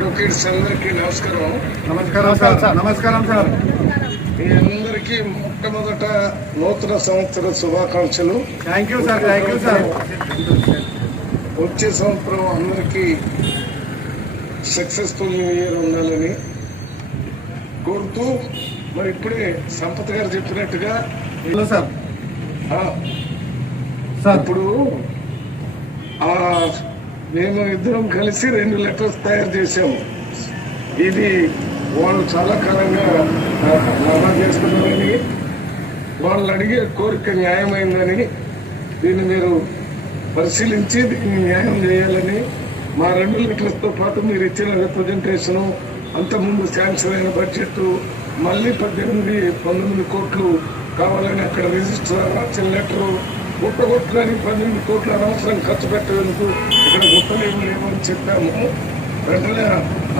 Advocates అందరికీ నమస్కారం. నమస్కారం సార్. మీ అందరికీ మొట్టమొదట నూతన సంవత్సర శుభాకాంక్షలు. Thank you sir. వచ్చే సంవత్సరం అందరికీ సక్సెస్ఫుల్ న్యూ ఇయర్ ఉండాలని కోరుతూ, మరి ఇప్పుడే సంపత్ గారు చెప్పినట్టుగా ఇప్పుడు మేము ఇద్దరం కలిసి 2 లెటర్స్ తయారు చేశాము. ఇది వాళ్ళు చాలా కాలంగా లాభా చేస్తున్నారని, వాళ్ళు అడిగే కోరిక న్యాయమైందని, దీన్ని మీరు పరిశీలించి దీన్ని న్యాయం చేయాలని, మా 2 లెటర్స్తో పాటు మీరు ఇచ్చిన రిప్రజెంటేషను, అంతకుముందు శాంక్షన్ అయిన బడ్జెట్, మళ్ళీ 18-19 కోట్లు కావాలని అక్కడ రిజిస్టర్ రాసిన లెటరు, గుట్టగొట్టడానికి 18 కోట్ల అనవసరం ఖర్చు పెట్టేందుకు ఇక్కడ గుట్టలేము లేవని చెప్పాము. వెంటనే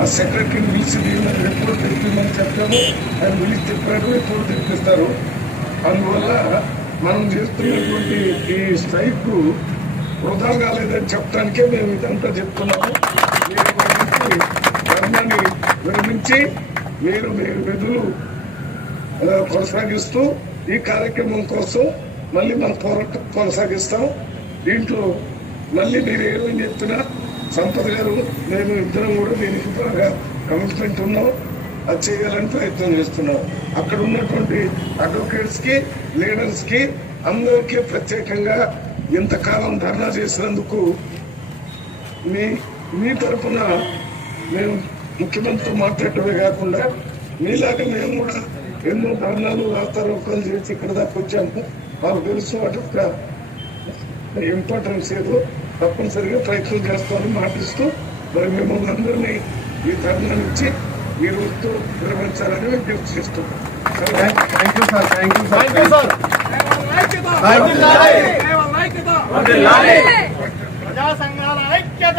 ఆ సెక్రటరీని పిలిచి రిపోర్ట్ తెప్పిమని చెప్పాము. ఆయన పిలిచి చెప్పారు, రిపోర్ట్ తెప్పిస్తారు. అందువల్ల మనం చేస్తున్నటువంటి ఈ స్ట్రైక్ వృధా కాలేదని చెప్పడానికే మేము ఇదంతా చెప్తున్నాము. ధర్మాన్ని విరమించి మీరు విధులు కొనసాగిస్తూ ఈ కార్యక్రమం కోసం మళ్ళీ మన పోరాటం కొనసాగిస్తాం. దీంట్లో మళ్ళీ మీరు ఏమని చెప్పినా సంపత్ గారు మేము ఇద్దరం కూడా దీనికి బాగా కమిట్మెంట్ ఉన్నాం. అది చేయాలని ప్రయత్నం చేస్తున్నాం. అక్కడ ఉన్నటువంటి అడ్వకేట్స్ కి, లీడర్స్ కి అందరికీ ప్రత్యేకంగా ఇంతకాలం ధర్నా చేసినందుకు మీ తరఫున మేము ముఖ్యమంత్రితో మాట్లాడటమే కాకుండా మీలాగా మేము కూడా ఎన్నో ధర్నాలు, రాస్తారోకలు చేసి ఇక్కడ దాకా వచ్చాము. మాకు తెలుసు వాటి యొక్క ఇంపార్టెన్స్ ఏదో తప్పనిసరిగా ప్రయత్నం చేస్తామని మాటిస్తూ, మరి మిమ్మల్ని అందరినీ ఈ ధర్నాన్ని ఇచ్చి ఈ రోజుతో విరమించాలని విజ్ఞప్తి చేస్తున్నాం. ప్రజా సంఘాల ఐక్యత.